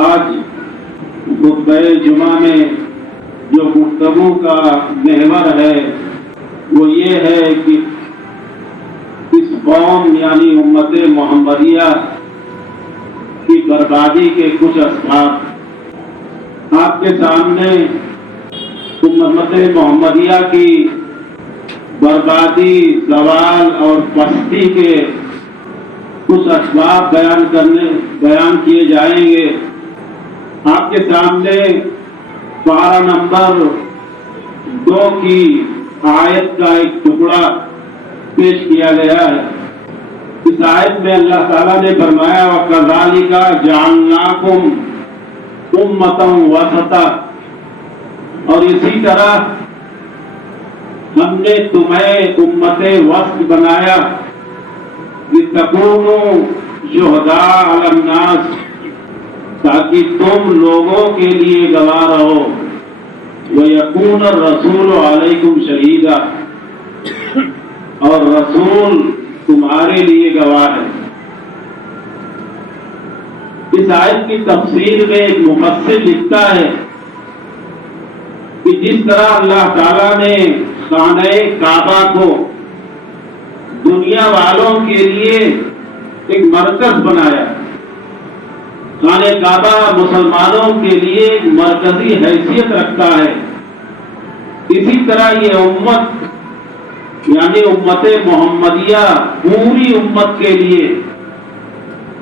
آج خطبہ جمعہ میں جو گفتگو کا محور ہے وہ یہ ہے کہ اس قوم یعنی امت محمدیہ کی بربادی کے کچھ اسباب آپ کے سامنے امت محمدیہ کی بربادی، زوال اور پستی کے کچھ اسباب بیان کیے جائیں گے۔ آپ کے سامنے پارہ نمبر 2 کی آیت کا ایک ٹکڑا پیش کیا گیا ہے۔ اس آیت میں اللہ تعالیٰ نے فرمایا وَكَذَلِكَ جَعَلْنَاكُمْ أُمَّةً وَسَطًا، اور اسی طرح ہم نے تمہیں امت وسط بنایا لِتَكُونُوا شُهَدَاءَ عَلَى النَّاسِ، تاکہ تم لوگوں کے لیے گواہ رہو، وَيَكُونَ الرَّسُولُ عَلَيْكُمْ شَهِيدًا، اور رسول تمہارے لیے گواہ ہے۔ اس آیت کی تفسیر میں ایک مفسر لکھتا ہے کہ جس طرح اللہ تعالیٰ نے خانہ کعبہ کو دنیا والوں کے لیے ایک مرکز بنایا، خانہ کعبہ مسلمانوں کے لیے ایک مرکزی حیثیت رکھتا ہے، اسی طرح یہ امت یعنی امت محمدیہ پوری امت کے لیے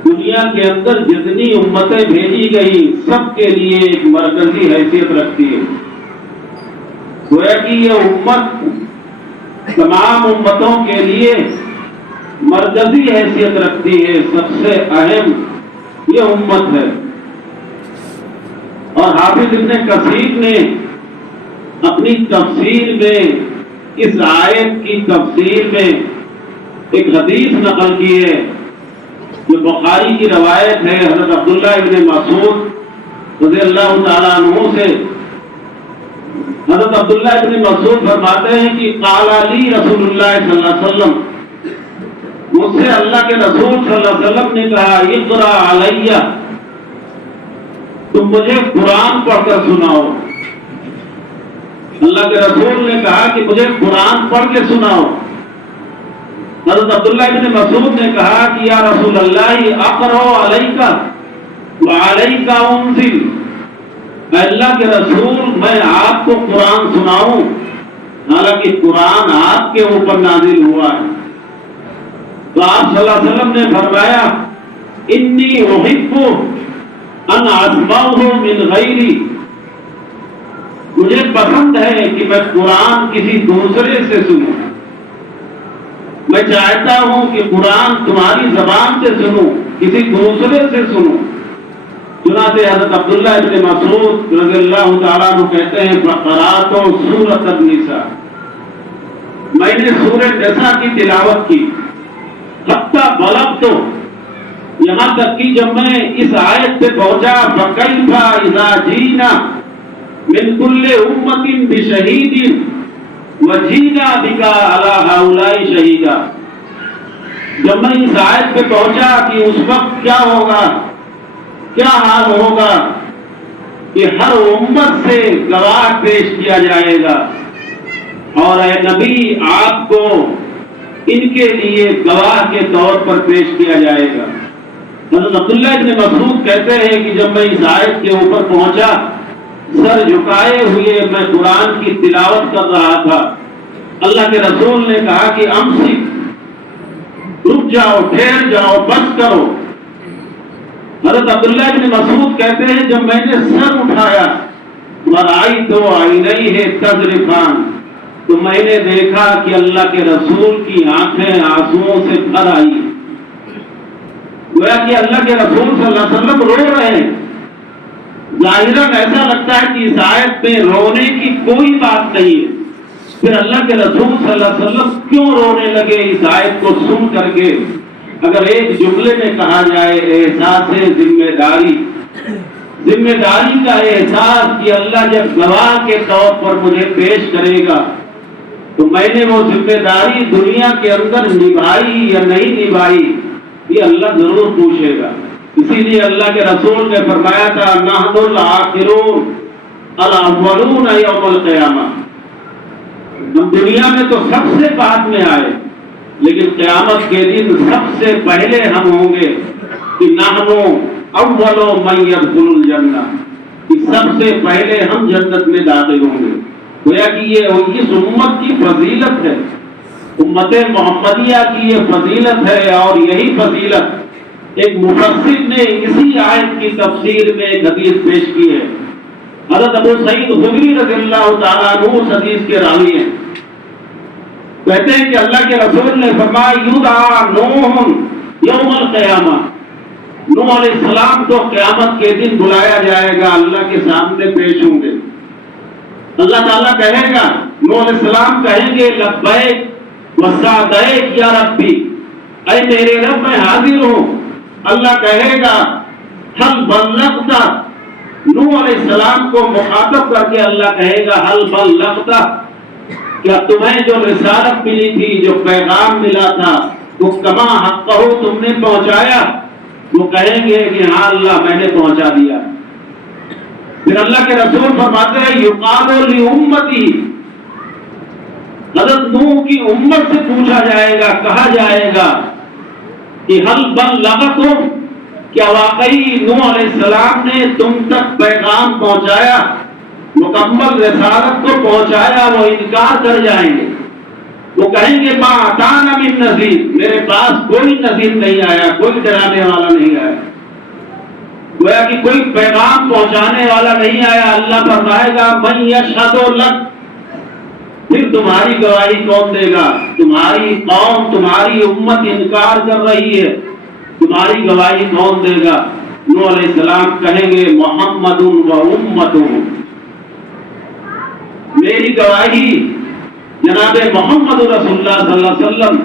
دنیا کے اندر جتنی امتیں بھیجی گئی سب کے لیے ایک مرکزی حیثیت رکھتی ہے۔ گویا کہ یہ امت تمام امتوں کے لیے مرکزی حیثیت رکھتی ہے، سب سے اہم یہ امت ہے۔ اور حافظ ابن کثیر نے اپنی تفسیر میں اس آیت کی تفسیر میں ایک حدیث نقل کی ہے جو بخاری کی روایت ہے حضرت عبداللہ ابن مسعود رضی اللہ تعالیٰ عنہ سے۔ حضرت عبداللہ ابن مسعود فرماتے ہیں کہ قال لی رسول اللہ صلی اللہ علیہ وسلم، مجھ سے اللہ کے رسول صلی اللہ علیہ وسلم نے کہا اقرا علیہ، تم مجھے قرآن پڑھ کر سناؤ۔ اللہ کے رسول نے کہا کہ مجھے قرآن پڑھ کے سناؤ۔ حضرت عبداللہ ابن مسعود نے کہا کہ یا رسول اللہ اقرا علیک وعلیک انزل، اے اللہ کے رسول میں آپ کو قرآن سناؤں حالانکہ قرآن آپ کے اوپر نازل ہوا ہے۔ تو آپ صلی اللہ علیہ وسلم نے فرمایا انی احب ان اسمعہ من غیری، مجھے پسند ہے کہ میں قرآن کسی دوسرے سے سنوں، میں چاہتا ہوں کہ قرآن تمہاری زبان سے سنوں، کسی دوسرے سے سنوں۔ چنانچہ حضرت عبداللہ ابن مسعود رضی اللہ تعالیٰ عنہ کہتے ہیں فقرأت سورۃ النساء، میں نے سورۃ النساء کی تلاوت کی، حتی بلغت، یہاں تک کہ جب میں اس آیت پہ پہنچا فکیف اذا جینا من کل امت بشہید وجینا بک علی ہؤلاء شہیدا، جب میں اس آیت پہ پہنچا کہ اس وقت کیا ہوگا، کیا حال ہوگا کہ ہر امت سے گواہ پیش کیا جائے گا، اور اے نبی آپ کو ان کے لیے گواہ کے طور پر پیش کیا جائے گا۔ حضرت عبداللہ ابن مسعود کہتے ہیں کہ جب میں اس آیت کے اوپر پہنچا سر جھکائے ہوئے میں قرآن کی تلاوت کر رہا تھا، اللہ کے رسول نے کہا کہ امسک، رک جاؤ، ٹھہر جاؤ، بس کرو۔ حضرت عبداللہ ابن مسعود کہتے ہیں جب میں نے سر اٹھایا وَرَأَيْتُ عَيْنَيْهِ تَذْرِفَانِ، تو میں نے دیکھا کہ اللہ کے رسول کی آنکھیں آنسوؤں سے بھر آئی، گویا کہ اللہ کے رسول صلی اللہ علیہ وسلم رو رہے ہیں۔ ظاہراً ایسا لگتا ہے کہ اس آیت میں رونے کی کوئی بات نہیں ہے، پھر اللہ کے رسول صلی اللہ علیہ وسلم کیوں رونے لگے اس آیت کو سن کر کے؟ اگر ایک جملے میں کہا جائے احساس ذمہ داری، ذمہ داری کا احساس کہ اللہ جب گواہ کے طور پر مجھے پیش کرے گا تو میں نے وہ ذمہ داری دنیا کے اندر نبھائی یا نہیں نبھائی یہ اللہ ضرور پوچھے گا۔ اسی لیے اللہ کے رسول نے فرمایا تھا نحن الآخرون الاولون یوم القیامہ، ہم دنیا میں تو سب سے بعد میں آئے لیکن قیامت کے دن سب سے پہلے ہم ہوں گے کہ نحن اول من يدخل الجنہ، کہ سب سے پہلے ہم جنت میں داخل ہوں گے۔ گویا کہ یہ اس امت کی فضیلت ہے، امت محمدیہ کی یہ فضیلت ہے، اور یہی فضیلت ایک مفسر نے اسی آیت کی تفسیر میں ایک حدیث پیش کی ہے۔ حضرت ابو سعید خدری رضی اللہ تعالیٰ عنہ اس حدیث کے راوی ہیں، کہتے ہیں کہ اللہ کے رسول نے فرمایا یدعا نوح یوم القیامہ، نوح علیہ السلام کو قیامت کے دن بلایا جائے گا، اللہ کے سامنے پیش ہوں گے۔ اللہ تعالیٰ کہے گا، نوح علیہ السلام کہیں گے لبیک وسعدیک یا ربی، اے میرے رب میں حاضر ہوں۔ اللہ کہے گا حل بلغت، نوح علیہ السلام کو مخاطب کر کے اللہ کہے گا حل بلغت، کیا تمہیں جو رسالت ملی تھی، جو پیغام ملا تھا، وہ کما حقہ تم نے پہنچایا؟ وہ کہیں گے کہ ہاں اللہ میں نے پہنچا دیا۔ پھر اللہ کے رسول فرماتے ہیں یقال لامتی، حضرت نوح کی امت سے پوچھا جائے گا، کہا جائے گا کہ حل بلغتم، کیا واقعی نوح علیہ السلام نے تم تک پیغام پہنچایا، مکمل رسالت کو پہنچایا؟ وہ انکار کر جائیں گے، وہ کہیں گے ما اتانا من نذیر، میرے پاس کوئی نذیر نہیں آیا، کوئی ڈرانے والا نہیں آیا، گویا کہ کوئی پیغام پہنچانے والا نہیں آیا۔ اللہ فرمائے گا من یشہد لک، پھر تمہاری گواہی کون دے گا؟ تمہاری قوم، تمہاری امت انکار کر رہی ہے، تمہاری گواہی کون دے گا؟ نوح علیہ السلام کہیں گے محمد و امتہ، میری گواہی جناب محمد رسول اللہ صلی اللہ علیہ وسلم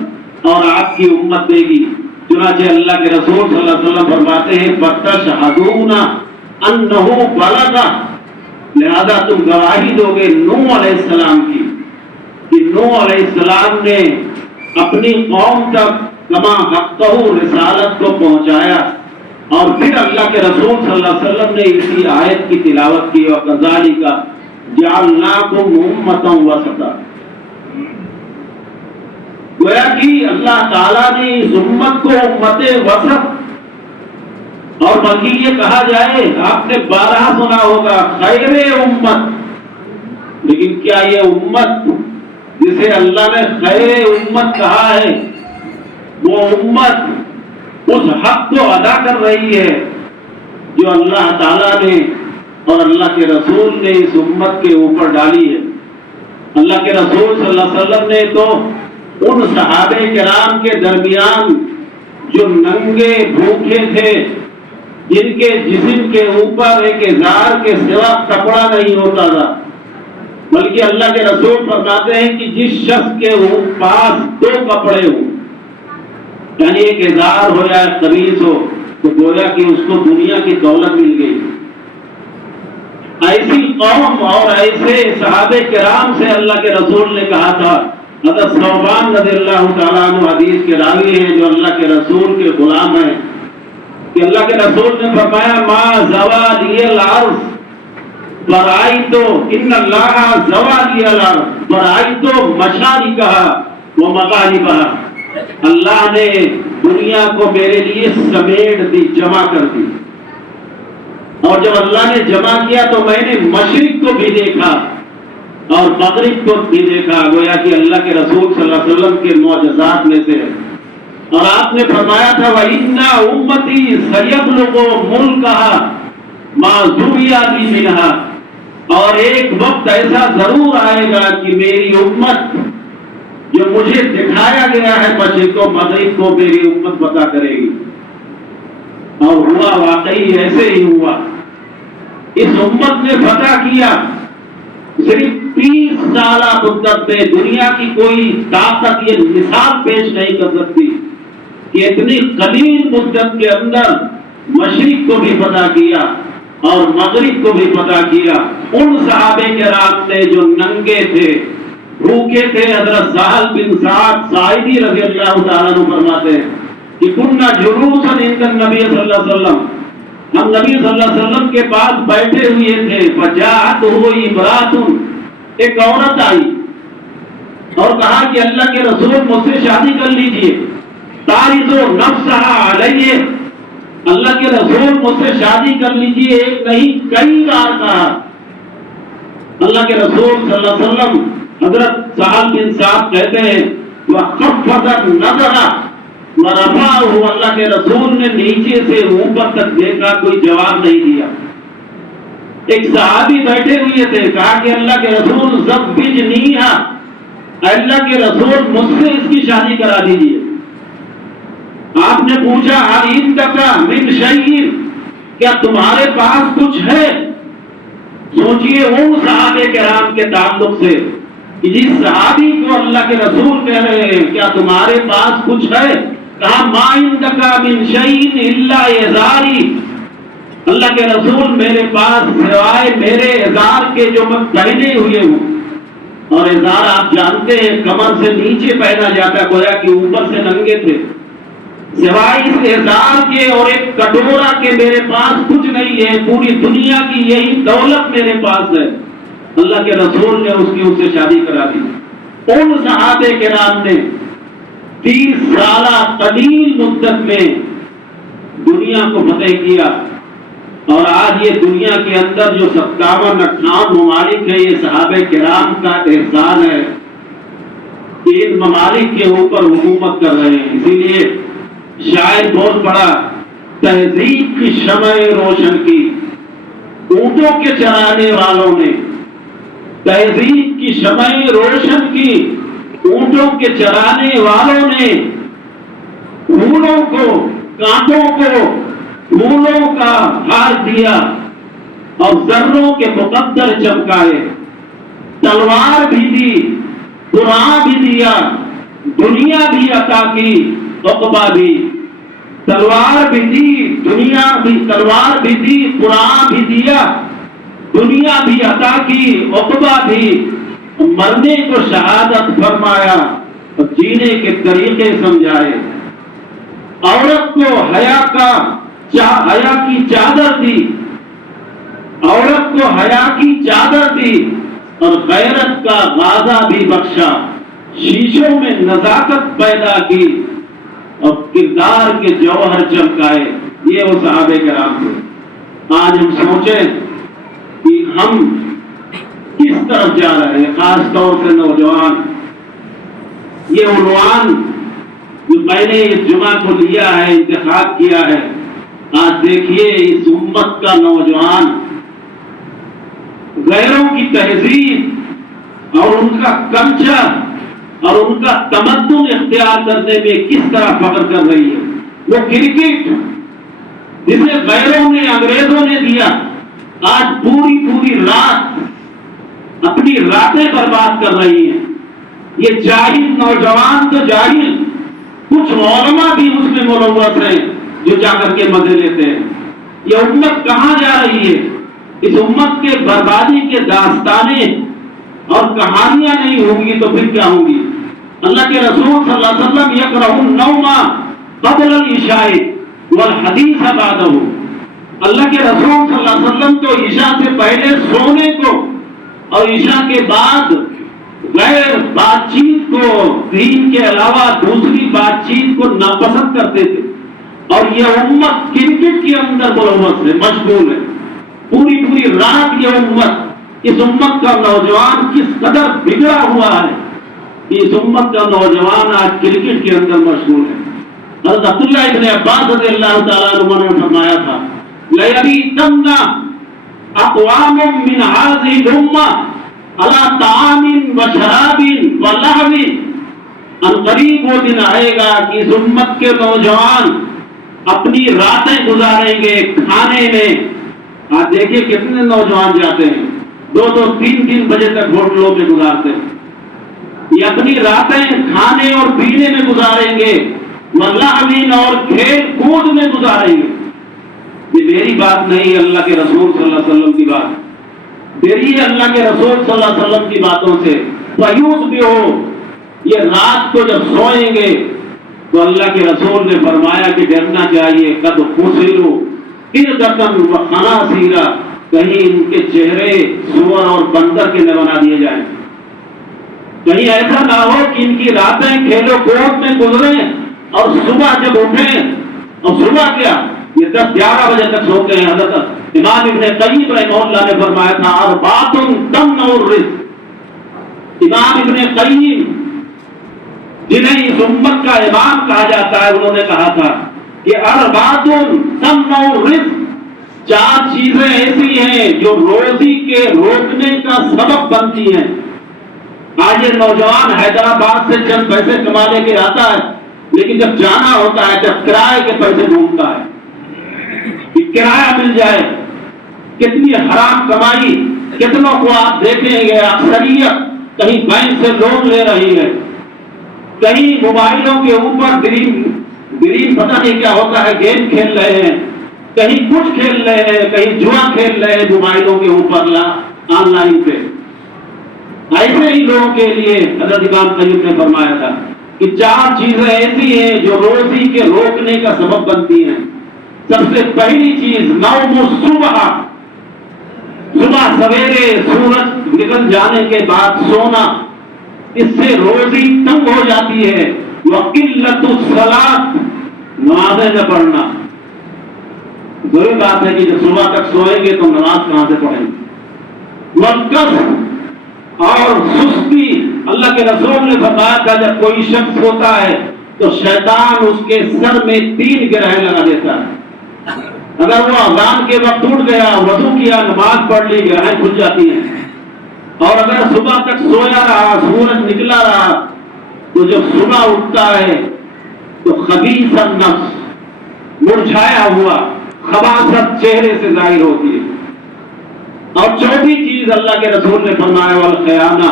اور آپ کی امت دے گی۔ چنانچہ اللہ کے رسول صلی اللہ علیہ وسلم فرماتے ہیں فَتَشْهَدُونَ أَنَّهُ بَلَغَ، لہذا تم گواہی دو گے نوح علیہ السلام کی کہ نوح علیہ السلام نے اپنی قوم تک کما حقہ رسالت کو پہنچایا۔ اور پھر اللہ کے رسول صلی اللہ علیہ وسلم نے اسی آیت کی تلاوت کی وَكَذَلِكَ جَعَلْنَاكُمْ أُمَّةً وَسَطًا، گویا کہ اللہ تعالیٰ نے اس امت کو امت وسط، اور بلکہ یہ کہا جائے، آپ نے بارہا سنا ہوگا خیر امت، لیکن کیا یہ امت جسے اللہ نے خیر امت کہا ہے، وہ امت اس حق کو ادا کر رہی ہے جو اللہ تعالیٰ نے اور اللہ کے رسول نے اس امت کے اوپر ڈالی ہے؟ اللہ کے رسول صلی اللہ علیہ وسلم نے تو ان صحابہ کرام کے درمیان جو ننگے بھوکے تھے، جن کے جسم کے اوپر ایک ازار کے سوا کپڑا نہیں ہوتا تھا، بلکہ اللہ کے رسول فرماتے ہیں کہ جس شخص کے پاس دو کپڑے ہوں، یعنی ایک ازار ہو یا قمیص ہو، تو گویا کہ اس کو دنیا کی دولت مل گئی۔ ایسی قوم اور ایسے صحابہ کرام سے اللہ کے رسول نے کہا تھا، حضرت ثوبان رضی اللہ تعالیٰ عنہ حدیث کے راوی ہیں جو اللہ کے رسول کے غلام ہیں، کہ اللہ کے رسول نے فرمایا ما زوالی الارض برائیتو ان اللہ زوالی الارض برائیتو مشارقہا و مغاربہا، اللہ نے دنیا کو میرے لیے سمیٹ دی، جمع کر دی، اور جب اللہ نے جمع کیا تو میں نے مشرق کو بھی دیکھا اور مغرب کو بھی دیکھا، گویا کہ اللہ کے رسول صلی اللہ علیہ وسلم کے معجزات میں سے ہے۔ اور آپ نے فرمایا تھا وَإِنَّ أُمَّتِي سَيَبْلُغُ مُلْكَهَا مَا زُوِيَ لِي مِنْهَا، اور ایک وقت ایسا ضرور آئے گا کہ میری امت جو مجھے دکھایا گیا ہے مشرق و مغرب کو، میری امت پتہ کرے گی۔ اور ہوا واقعی ایسے ہی ہوا، اس امت نے فتح کیا۔ صرف 30 سالہ مدت میں دنیا کی کوئی طاقت یہ مثال پیش نہیں کر سکتی کہ اتنی قلیل مدت کے اندر مشرق کو بھی فتح کیا اور مغرب کو بھی فتح کیا۔ ان صحابہ کرام نے جو ننگے تھے، بھوکے تھے، حضرت سہل بن سعد ساعدی رضی اللہ تعالیٰ عنہ فرماتے ہیں کہ کننا جلوسا عند النبی صلی اللہ علیہ وسلم، ہم نبی صلی اللہ علیہ وسلم کے پاس بیٹھے ہوئے تھے، فجاءته امرأة، ایک عورت آئی اور کہا کہ اللہ کے رسول مجھ سے شادی کر لیجئے، تعرض نفسها علیہ، اللہ کے رسول مجھ سے شادی کر لیجئے، ایک نہیں کئی بار کہا۔ اللہ کے رسول صلی اللہ علیہ وسلم، حضرت سہل بن سعد کہتے ہیں وَخَفَّضَ النَّظَرَ وَرَفَعَهُ، اللہ کے رسول نے نیچے سے اوپر تک دیکھا، کوئی جواب نہیں دیا۔ ایک صحابی بیٹھے ہوئے تھے، کہا کہ اللہ کے رسول زوجنیھا، اللہ کے رسول مجھ سے اس کی شادی کرا دیجیے۔ آپ نے پوچھا عندک من شیء، کیا تمہارے پاس کچھ ہے؟ سوچئے وہ صحابہ کرام کے تعلق سے کہ جس صحابی کو اللہ کے رسول کہہ رہے ہیں کیا تمہارے پاس کچھ ہے؟ کہا ما عندک من شیء الا ازاری، اللہ کے رسول میرے پاس سوائے میرے ازار کے جو میں پہنے ہوئے ہوں، اور ازار آپ جانتے ہیں کمر سے نیچے پہنا جاتا ہے، گویا کہ اوپر سے ننگے تھے، سوائے اس ازار کے اور ایک کٹورا کے میرے پاس کچھ نہیں ہے، پوری دنیا کی یہی دولت میرے پاس ہے۔ اللہ کے رسول نے اس سے شادی کرا دی۔ ان صحابہ کرام نے 30 سالہ قلیل مدت میں دنیا کو فتح کیا، اور آج یہ دنیا کے اندر جو 57-58 ممالک ہے، یہ صحابہ کرام کا احسان ہے کہ ان ممالک کے اوپر حکومت کر رہے ہیں۔ اسی لیے شاعر بہت بڑا، تہذیب کی شمع روشن کی اونٹوں کے چرانے والوں نے، تہذیب کی شمع روشن کی اونٹوں کے چرانے والوں نے، پھولوں کو، کانٹوں کو پھولوں کا ہار دیا اور ذروں کے مقدر چمکائے، تلوار بھی دی، قرآن بھی دیا، دنیا بھی عطا کی، عقبہ بھی، تلوار بھی دی، دنیا بھی، تلوار بھی دی، قرآن بھی دیا، دنیا بھی عطا کی، عقبہ بھی، مرنے کو شہادت فرمایا اور جینے کے طریقے سمجھائے، عورت کو حیا کی چادر دی، عورت کو حیا کی چادر دی اور غیرت کا غازہ بھی بخشا، شیشوں میں نزاکت پیدا کی اور کردار کے جوہر چمکائے۔ یہ وہ صحابہ کرام تھے۔ آج ہم سوچیں کہ ہم کس طرف جا رہے ہیں، خاص طور سے نوجوان۔ یہ عنوان جو میں نے اس جمعہ کو لیا ہے، انتخاب کیا ہے، آج دیکھیے اس امت کا نوجوان غیروں کی تہذیب اور ان کا کلچر اور ان کا تمدن اختیار کرنے میں کس طرح فخر کر رہی ہے۔ وہ کرکٹ جسے غیروں نے، انگریزوں نے دیا، آج پوری رات اپنی راتیں برباد کر رہی ہیں۔ یہ جاہل نوجوان تو جاہل، کچھ علماء بھی اس میں ملوث ہیں جو جا کر کے مزے لیتے ہیں۔ یہ امت کہاں جا رہی ہے؟ اس امت کے بربادی کے داستانیں اور کہانیاں نہیں ہوں گی تو پھر کیا ہوں گی؟ اللہ کے رسول صلی اللہ علیہ وسلم یکرہ النوم قبل العشاء والحدیث بعدہ، اللہ کے رسول صلی اللہ علیہ وسلم تو عشاء سے پہلے سونے کو اور عشاء کے بعد غیر بات چیت کو، دین کے علاوہ دوسری بات چیت کو ناپسند کرتے تھے، اور یہ امت کرکٹ کے اندر ملوث ہے، مشغول ہے۔ پوری رات یہ امت، اس امت کا نوجوان کس قدر بگڑا ہوا ہے، اس امت کا نوجوان آج کرکٹ کے اندر مشغول ہے۔ حضرت عبداللہ ابن عباس رضی اللہ تعالیٰ عنہ نے فرمایا تھا لَيَبِيتَنَّ أَقْوَامٌ مِّنْ هَٰذِهِ الْأُمَّةِ عَلَىٰ طَعَامٍ وَشَرَابٍ وَلَهْوٍ، ان قریب وہ دن آئے گا کہ اس امت کے نوجوان اپنی راتیں گزاریں گے کھانے میں۔ آج دیکھیے کتنے نوجوان جاتے ہیں، 2 3 بجے تک ہوٹلوں میں گزارتے ہیں۔ یہ اپنی راتیں کھانے اور پینے میں گزاریں گے، ملعبین اور کھیل کود میں گزاریں گے۔ یہ میری بات نہیں، اللہ کے رسول صلی اللہ علیہ وسلم کی بات۔ دیکھیے اللہ کے رسول صلی اللہ علیہ وسلم کی باتوں سے فیوز بھی ہو، یہ رات کو جب سوئیں گے تو اللہ کے رسول نے فرمایا کہ ڈرنا چاہیے قد خسروا قردۃ وخنازیر، کہیں ان کے چہرے سور اور بندر کے نہ بنا دیے جائیں، کہیں ایسا نہ ہو کہ ان کی راتیں کھیلو کود میں گزریں اور صبح جب اٹھیں، اور صبح کیا یہ 10-11 بجے تک سوتے ہیں۔ حضرت امام ابن قیم رحمہ اللہ نے فرمایا تھا اربعۃ تمنع الرزق۔ امام ابن قیم جنہیں اس امت کا امام کہا جاتا ہے، انہوں نے کہا تھا کہ اربعۃ تمنع الرزق، 4 چیزیں ایسی ہیں جو روزی کے روکنے کا سبب بنتی ہیں۔ آج یہ نوجوان حیدرآباد سے چند پیسے کما لے کے آتا ہے، لیکن جب جانا ہوتا ہے جب کرائے کے پیسے ڈھونڈتا ہے کہ کرایہ مل جائے۔ کتنی حرام کمائی، کتنوں کو آپ دیکھیں گے اکثریت کہیں بینک سے لون لے رہی ہے، کہیں موبائلوں کے اوپر گرین پتہ نہیں کیا ہوتا ہے گیم کھیل رہے ہیں، کہیں کچھ کھیل رہے ہیں، کہیں جوا کھیل رہے ہیں موبائلوں کے اوپر آن لائن پہ۔ ایسے ہی لوگوں کے لیے حضرت امام قیم نے فرمایا تھا کہ 4 چیزیں ایسی ہیں جو روزی کے روکنے کا سبب بنتی ہیں۔ سب سے پہلی چیز نوم الصبح، صبح سویرے سورج نکل جانے کے بعد سونا، اس سے روزی تنگ ہو جاتی ہے۔ وقلۃ الصلاۃ، نمازیں نہ پڑھنا۔ ضروری بات ہے کہ جب صبح تک سوئیں گے تو نماز کہاں سے پڑھیں گے؟ والکسل، اور سستی۔ اللہ کے رسول نے فرمایا تھا جب کوئی شخص ہوتا ہے تو شیطان اس کے سر میں 3 گرہیں لگا دیتا ہے۔ اگر وہ اذان کے وقت اٹھ گیا، وضو کیا، نماز پڑھ لی، گرہیں کھل جاتی ہیں۔ اور اگر صبح تک سویا رہا، سورج نکلا رہا، تو جب صبح اٹھتا ہے تو خبیث النفس، مرجھایا ہوا خباثت چہرے سے ظاہر ہوتی ہے۔ اور چوتھی چیز اللہ کے رسول نے فرمایا والخیانہ،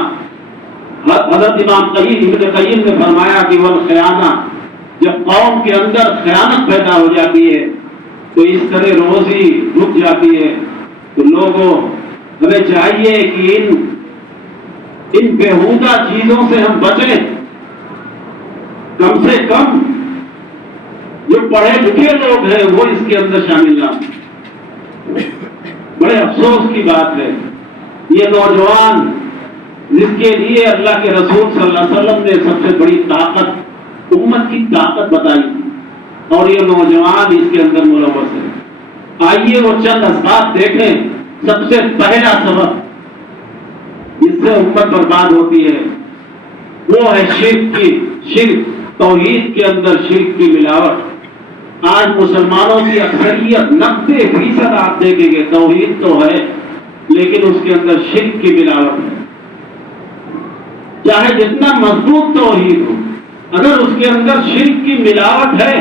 حضرت امام ابن قیم نے فرمایا کہ والخیانہ، جب قوم کے اندر خیانت پیدا ہو جاتی ہے تو اس طرح روزی رک جاتی ہے۔ تو لوگوں ہمیں چاہیے کہ ان بےہودہ چیزوں سے ہم بچیں، کم سے کم جو پڑھے لکھے لوگ ہیں وہ اس کے اندر شامل نہ ہوں۔ بڑے افسوس کی بات ہے یہ نوجوان جس کے لیے اللہ کے رسول صلی اللہ علیہ وسلم نے سب سے بڑی طاقت، امت کی طاقت بتائی تھی، اور یہ نوجوان اس کے اندر ملوث ہے۔ آئیے وہ چند اسباب دیکھیں۔ سب سے پہلا سبب جس سے امت برباد ہوتی ہے وہ ہے شرک، توحید کے اندر شرک کی ملاوٹ۔ آج مسلمانوں کی اکثریت 90% آپ دیکھیں گے توحید تو ہے لیکن اس کے اندر شرک کی ملاوٹ ہے۔ چاہے جتنا مضبوط توحید ہو، اگر اس کے اندر شرک کی ملاوٹ ہے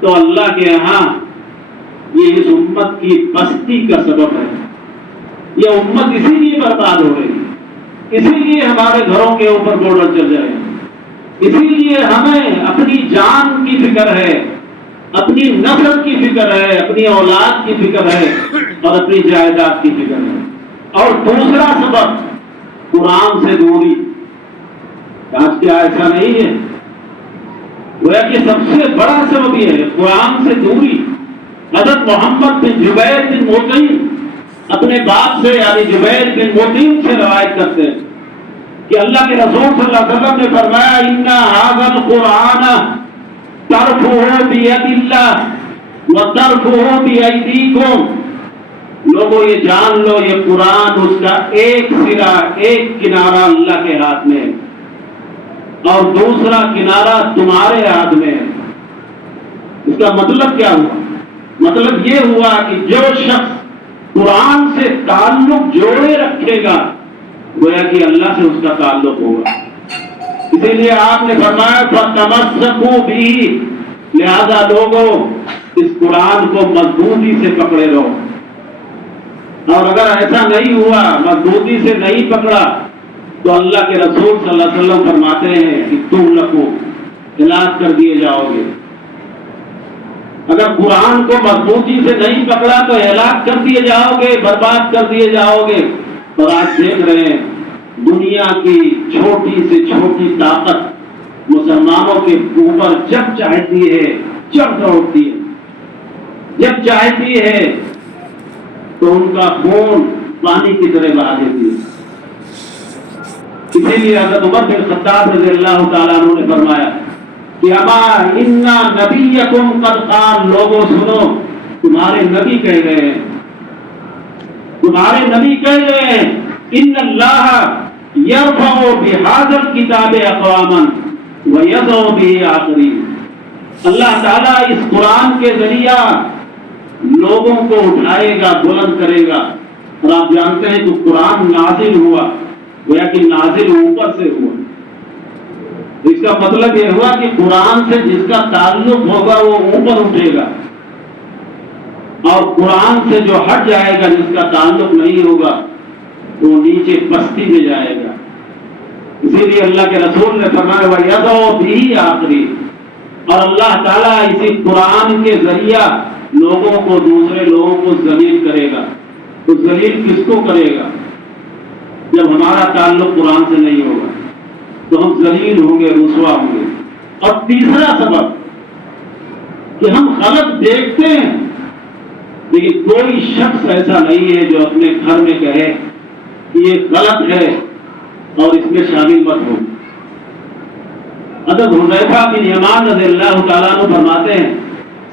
تو اللہ کے یہاں یہ اس امت کی پستی کا سبب ہے۔ یہ امت اسی لیے برباد ہو رہی ہے، اسی لیے ہمارے گھروں کے اوپر بورڈر چل جائے، اسی لیے ہمیں اپنی جان کی فکر ہے، اپنی نسل کی فکر ہے، اپنی اولاد کی فکر ہے، اور اپنی جائیداد کی فکر ہے۔ اور دوسرا سبب قرآن سے دوری۔ آج کیا ایسا نہیں ہے؟ گویا کہ سب سے بڑا سبب یہ ہے قرآن سے دوری۔ حضرت محمد بن جبیر بن مطعم اپنے باپ سے یعنی جبیر بن مطعم سے روایت کرتے ہیں کہ اللہ کے رسول صلی اللہ علیہ وسلم نے فرمایا ان ھذا القرآن ترفعہ بید اللہ وترفعہ بایدیکم۔ لوگوں یہ جان لو یہ قرآن اس کا ایک سرا، ایک کنارہ اللہ کے ہاتھ میں ہے اور دوسرا کنارہ تمہارے ہاتھ میں ہے۔ اس کا مطلب کیا ہوا؟ مطلب یہ ہوا کہ جو شخص قرآن سے تعلق جوڑے رکھے گا گویا کہ اللہ سے اس کا تعلق ہوگا۔ اسی لیے آپ نے فرمایا فَتَمَسَّكُوا بِهِ، لہذا لوگوں اس قرآن کو مضبوطی سے پکڑے رہو۔ اور اگر ایسا نہیں ہوا، مضبوطی سے نہیں پکڑا، تو اللہ کے رسول صلی اللہ علیہ وسلم فرماتے ہیں کہ تم لکو ہلاک کر دیے جاؤ گے۔ اگر قرآن کو مضبوطی سے نہیں پکڑا تو ہلاک کر دیے جاؤ گے، برباد کر دیے جاؤ گے۔ اور آج دیکھ رہے ہیں دنیا کی چھوٹی سے چھوٹی طاقت مسلمانوں کے اوپر جب چاہتی ہے چڑھ دوڑتی ہے، جب چاہتی ہے تو ان کا خون پانی کی طرح بہا دیتی ہے۔ اسی لیے حضرت عمر بن خطاب رضی اللہ تعالیٰ عنہ نے فرمایا کہ اما انا نبیکم قد قال، لوگوں سنو، تمہارے نبی کہہ گئے ہیں، تمہارے نبی کہہ گئے ہیں، ان اللہ یرفع بہذا الکتاب اقواما ویضع به آخرین، اللہ تعالیٰ اس قرآن کے ذریعہ لوگوں کو اٹھائے گا، بلند کرے گا۔ اور آپ جانتے ہیں کہ قرآن نازل ہوا، گویا کہ نازل اوپر سے ہوا، اس کا مطلب یہ ہوا کہ قرآن سے جس کا تعلق ہوگا وہ اوپر اٹھے گا، اور قرآن سے جو ہٹ جائے گا، جس کا تعلق نہیں ہوگا، وہ نیچے پستی میں جائے گا۔ اسی لیے اللہ کے رسول نے فرمایا وَيَضَعُ بِهِ آخِرِينَ، اور اللہ تعالیٰ اسی قرآن کے ذریعہ لوگوں کو، دوسرے لوگوں کو ذلیل کرے گا۔ تو ذلیل کس کو کرے گا؟ جب ہمارا تعلق قرآن سے نہیں ہوگا تو ہم ذلیل ہوں گے، رسوا ہوں گے۔ اور تیسرا سبب کہ ہم غلط دیکھتے ہیں، لیکن کوئی شخص ایسا نہیں ہے جو اپنے گھر میں کہے کہ یہ غلط ہے اور اس میں شامل مت ہو۔ حضرت حذیفہ بن یمان رضی اللہ تعالیٰ عنہ فرماتے ہیں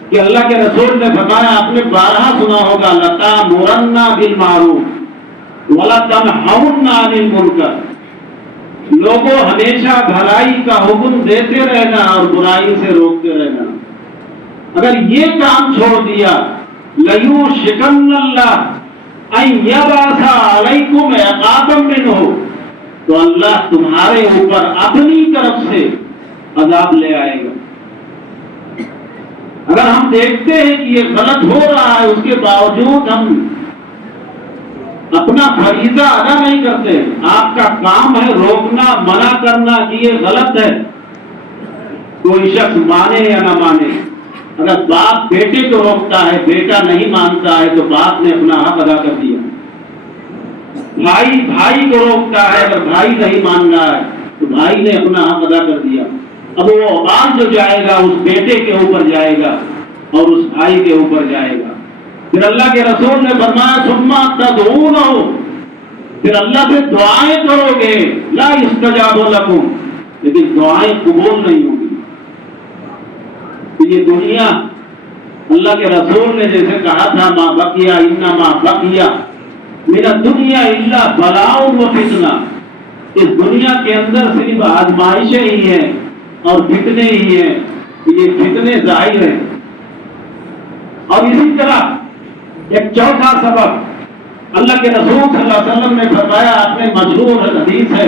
کہ اللہ کے رسول نے فرمایا، آپ نے بارہا سنا ہوگا، لَتَأْمُرَنَّ بِالْمَعْرُوفِ وَلَتَنْهَوْنَ عَنِ الْمُنكَرِ، لوگوں ہمیشہ بھلائی کا حکم دیتے رہنا اور برائی سے روکتے رہنا۔ اگر یہ کام چھوڑ دیا، لَيُوشِكَنَّ اللَّهُ أَن يَبْعَثَ عَلَيْكُمْ عِقَابًا مِّنْهُ، تو اللہ تمہارے اوپر اپنی طرف سے عذاب لے آئے گا۔ اگر ہم دیکھتے ہیں کہ یہ غلط ہو رہا ہے، اس کے باوجود ہم اپنا فریضہ ادا نہیں کرتے، آپ کا کام ہے روکنا، منع کرنا کہ یہ غلط ہے، کوئی شخص مانے یا نہ مانے۔ اگر باپ بیٹے کو روکتا ہے، بیٹا نہیں مانتا ہے، تو باپ نے اپنا حق ادا کر دیا۔ بھائی بھائی کو روکتا ہے، اگر بھائی نہیں مان رہا ہے تو بھائی نے اپنا حق ادا کر دیا۔ اب وہ عوام جو جائے گا اس بیٹے کے اوپر جائے گا اور اس بھائی کے اوپر جائے گا۔ پھر اللہ کے رسول نے فرمایا ثم تدعونه، پھر اللہ سے دعائیں کرو گے، لا استجاب لکم، لیکن دعائیں قبول نہیں ہوں گی۔ تو یہ دنیا، اللہ کے رسول نے جیسے کہا تھا ما بقیہ انما بقیہ من الدنیا الا بلاء و فتنہ، اس دنیا کے اندر صرف آزمائشیں ہی ہیں اور فتنے ہی ہیں، یہ فتنے ظاہر ہیں۔ اور اسی طرح ایک چوتھا سبب اللہ کے رسول صلی اللہ علیہ وسلم نے فرمایا، آپ نے مشہور حدیث ہے،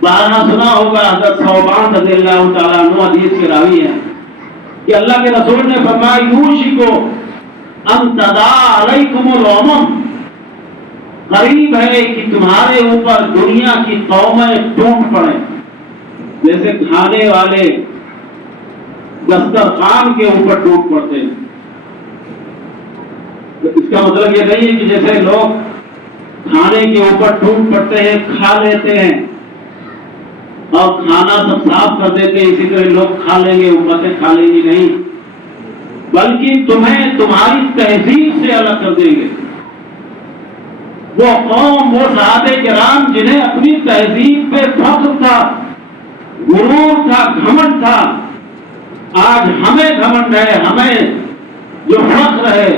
بارہا سنا ہوگا، حضرت ثوبان رضی اللہ تعالیٰ عنہ حدیث کے راوی ہیں، کہ اللہ کے رسول نے فرمایا یوشکو ان تداعی علیکم الامم، قریب ہے کہ تمہارے اوپر دنیا کی قومیں ٹوٹ پڑیں، جیسے کھانے والے دسترخوان کے اوپر ٹوٹ پڑتے ہیں۔ اس کا مطلب یہ نہیں ہے کہ جیسے لوگ کھانے کے اوپر ٹوٹ پڑتے ہیں، کھا لیتے ہیں اور کھانا سب صاف کر دیتے ہیں، اسی طرح لوگ کھا لیں گے، امتیں کھا لیں گی، نہیں، بلکہ تمہیں تمہاری تہذیب سے الگ کر دیں گے۔ وہ قوم، وہ صحابہ کرام جنہیں اپنی تہذیب پہ فخر تھا، غرور تھا، گھمنڈ تھا، آج ہمیں گھمنڈ ہے، ہمیں جو فخر ہے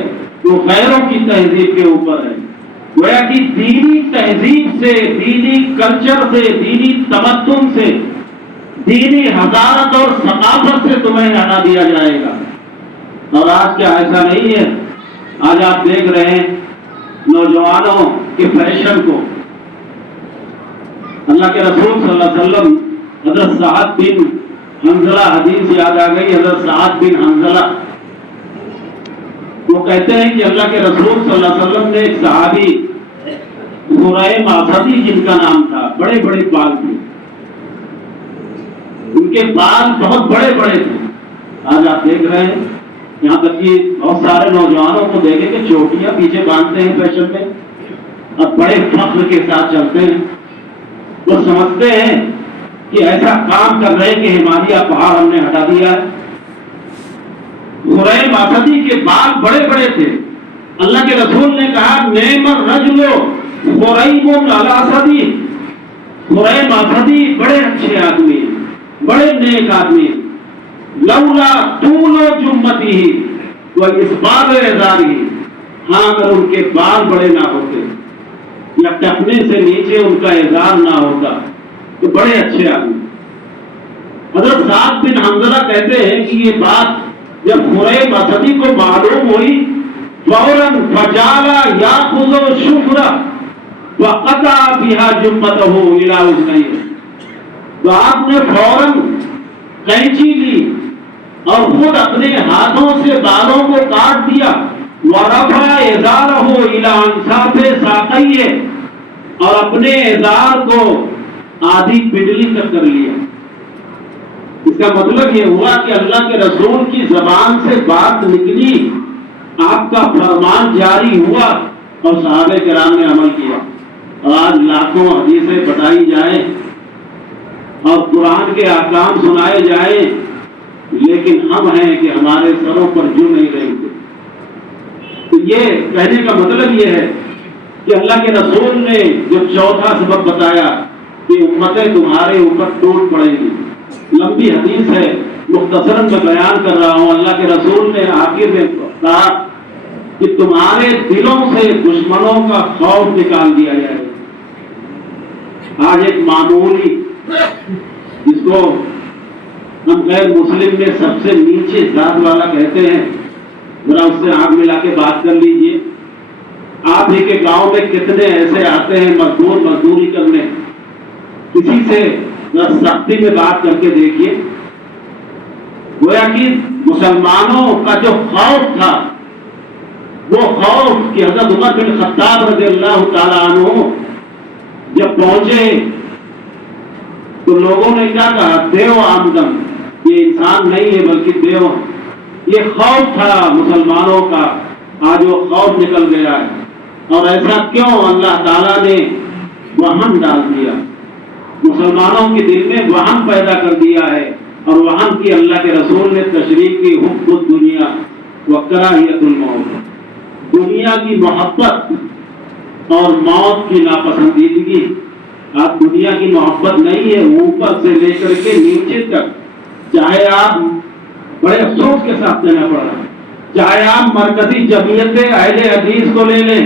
وہ غیروں کی تہذیب کے اوپر ہے۔ گویا کہ دینی تہذیب سے، دینی کلچر سے، دینی تمدن سے، دینی حضارت اور ثقافت سے تمہیں ہٹا دیا جائے گا۔ اور آج کیا ایسا نہیں ہے؟ آج آپ دیکھ رہے ہیں نوجوانوں کے فیشن کو۔ اللہ کے رسول صلی اللہ علیہ وسلم، حضرت سعد بن حنظلہ، حدیث یاد آ گئی، حضرت سعد بن حنظلہ، وہ کہتے ہیں کہ اللہ کے رسول صلی اللہ علیہ وسلم نے ایک صحابی خریم اسدی جن کا نام تھا، بڑے بڑے بال تھے، ان کے بال بہت بڑے بڑے تھے۔ آج آپ دیکھ رہے ہیں یہاں تک کہ بہت سارے نوجوانوں کو دیکھیں کہ چوٹیاں پیچھے باندھتے ہیں فیشن میں اور بڑے فخر کے ساتھ چلتے ہیں۔ وہ سمجھتے ہیں کہ ایسا کام کر رہے کہ ہمالیہ پہاڑ ہم نے ہٹا دیا ہے. خریم اسدی کے بال بڑے بڑے تھے. اللہ کے رسول نے کہا نعم الرجل خریم الاسدی، خریم اسدی بڑے اچھے آدمی، بڑے نیک آدمی. لولا طول جمتی و اسبال ازاری، ہاں اگر ان کے بال بڑے نہ ہوتے یا ٹخنے سے نیچے ان کا ازار نہ ہوتا تو بڑے اچھے آدمی. حضرت سعد بن حنظلہ کہتے ہیں کہ یہ بات جب خریم اسدی کو معلوم ہوئی فوراً فجالا یاخذ شفرا وقطع بها جمته الى اذنيه، تو آپ نے فوراً قینچی لی اور خود اپنے ہاتھوں سے بالوں کو کاٹ دیا. ورفع ازارہ الى انصاف ساقیہ، اور اپنے ازار کو آدھی پنڈلی تک کر لیا. اس کا مطلب یہ ہوا کہ اللہ کے رسول کی زبان سے بات نکلی، آپ کا فرمان جاری ہوا اور صحابہ کرام نے عمل کیا. آج لاکھوں حدیثیں بتائی جائیں اور قرآن کے احکام سنائے جائیں، لیکن ہم ہیں کہ ہمارے سروں پر جو نہیں رہتے. تو یہ کہنے کا مطلب یہ ہے کہ اللہ کے رسول نے جو چوتھا سبب بتایا کہ امتیں تمہارے اوپر ٹوٹ پڑیں گی. لمبی حدیث ہے، مختصراً میں بیان کر رہا ہوں. اللہ کے رسول نے آخر میں کہا کہ تمہارے دلوں سے دشمنوں کا خوف نکال دیا جائے. آج ایک معمولی جس کو ہم غیر مسلم میں سب سے نیچے ذات والا کہتے ہیں، ذرا اس سے آنکھ ملا کے بات کر لیجئے. آپ ہی کے گاؤں میں کتنے ایسے آتے ہیں مزدوری کرنے، کسی سے سختی میں بات کر کے دیکھیے. گویا کہ مسلمانوں کا جو خوف تھا وہ خوف کہ حضرت عمر بن خطاب رضی اللہ تعالیٰ عنہ جب پہنچے تو لوگوں نے کیا کہا، دیو آمدن، یہ انسان نہیں ہے بلکہ دیو. یہ خوف تھا مسلمانوں کا، آج وہ خوف نکل گیا ہے. اور ایسا کیوں؟ اللہ تعالیٰ نے وہن ڈال دیا، مسلمانوں کے دل میں وہن پیدا کر دیا ہے. اور وہن کی اللہ کے رسول نے تشریح کی حب الدنیا وکراہیت الموت، دنیا کی محبت اور موت کی ناپسندیدگی. آپ دنیا کی محبت نہیں ہے، اوپر سے لے کر کے نیچے تک، چاہے آپ بڑے افسوس کے ساتھ دینا پڑا، چاہے آپ مرکزی جمعیت اہل حدیث کو لے لیں،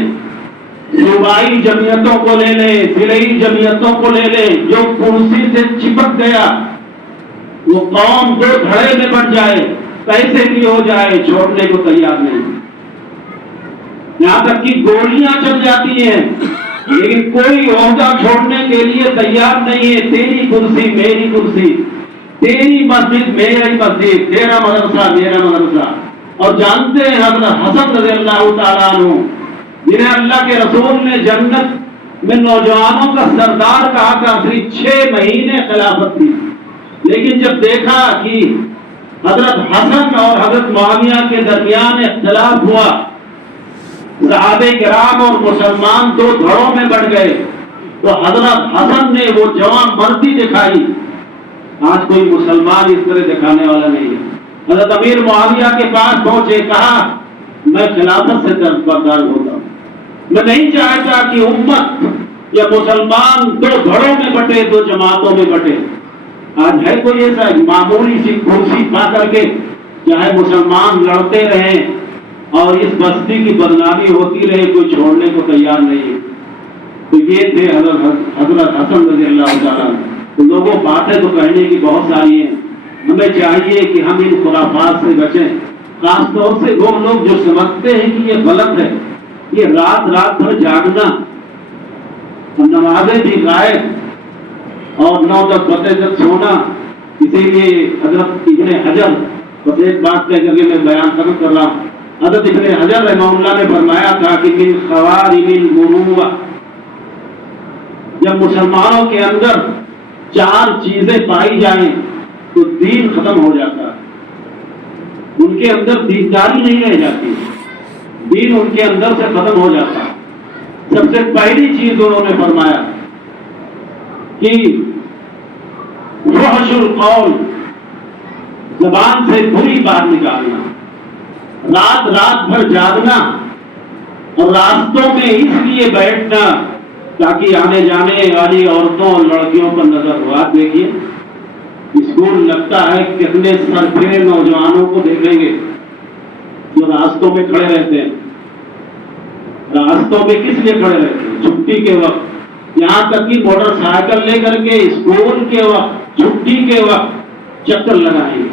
صوبائی جمعیتوں کو لے لیں، ضلعی جمعیتوں کو لے لیں، جو کرسی سے چپک گیا وہ قوم دو دھڑے میں بٹ جائے، کیسے بھی ہو جائے، چھوڑنے کو تیار نہیں. یہاں تک کہ گولیاں چل جاتی ہیں لیکن کوئی عہدہ چھوڑنے کے لیے تیار نہیں ہے. تیری کرسی میری کرسی، تیری مسجد میری مسجد، تیرا مدرسہ میرا مدرسہ. اور جانتے ہیں حضرت حسن رضی اللہ تعالیٰ عنہ جنہیں اللہ کے رسول نے جنت میں نوجوانوں کا سردار کہا تھا، صرف 6 مہینے خلافت تھی، لیکن جب دیکھا کہ حضرت حسن اور حضرت معاویہ کے درمیان اختلاف ہوا، صحابہ کرام اور مسلمان دو دھڑوں میں بٹ گئے، تو حضرت حسن نے وہ جوان مردی دکھائی. آج کوئی مسلمان اس طرح دکھانے والا نہیں ہے. حضرت امیر معاویہ کے پاس پہنچے، کہا میں خلافت سے دربردار ہوتا ہوں، میں نہیں چاہتا کہ امت یا مسلمان دو دھڑوں میں بٹے، دو جماعتوں میں بٹے. آج ہے کوئی ایسا معمولی سی کرسی پا کر کے چاہے مسلمان لڑتے رہیں اور اس بستی کی بدنامی ہوتی رہے، کوئی چھوڑنے کو تیار نہیں ہے. تو یہ تھے حضرت حسن رضی اللہ تعالیٰ. تو لوگوں باتیں تو کہنے کی بہت ساری ہیں، ہمیں چاہیے کہ ہم ان خرافات سے بچیں. خاص طور سے وہ لوگ جو سمجھتے ہیں کہ یہ غلط ہے، یہ رات رات بھر جاگنا، نمازیں بھی غائب اور 9-10 بجے تک سونا. اسی لیے حضرت ابن حجر، بس ایک بات کہہ کر کے میں بیان ختم کر رہا ہوں، حضرت ابن حجر رحمہ اللہ نے فرمایا تھا کہ من خوارم المروءہ، جب مسلمانوں کے اندر 4 چیزیں پائی جائیں تو دین ختم ہو جاتا ہے. ان کے اندر دینداری نہیں رہ جاتی، دین ان کے اندر سے ختم ہو جاتا ہے. سب سے پہلی چیز انہوں نے فرمایا کہ فحش القول، زبان سے بری بات نکالنا، رات رات بھر جاگنا اور راستوں میں اس لیے بیٹھنا تاکہ آنے جانے والی عورتوں اور لڑکیوں پر نظر ہو۔ آپ دیکھیے اسکول لگتا ہے، کتنے سرفرے نوجوانوں کو دیکھیں گے جو راستوں میں کھڑے رہتے ہیں۔ راستوں میں کس لیے کھڑے رہتے ہیں؟ چھٹی کے وقت، یہاں تک کہ موٹر سائیکل لے کر کے اسکول کے وقت، چھٹی کے وقت چکر لگائیں گے۔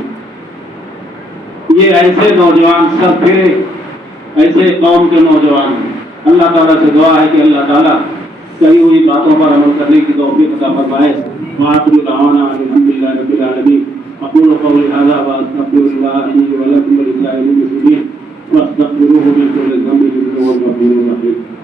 یہ ایسے نوجوان سرفرے، ایسے قوم کے نوجوان ہیں۔ اللہ تعالیٰ سے دعا ہے کہ اللہ تعالیٰ کہی ہوئی باتوں پر عمل کرنے کی توفیق عطا فرمائے۔ وآخر دعوانا الحمد للہ رب العالمین۔ اقول قولی ھذا واستغفر اللہ لی ولکم ولسائر المسلمین فاستغفروہ من کل ذنب انہ هو الغفور الرحیم۔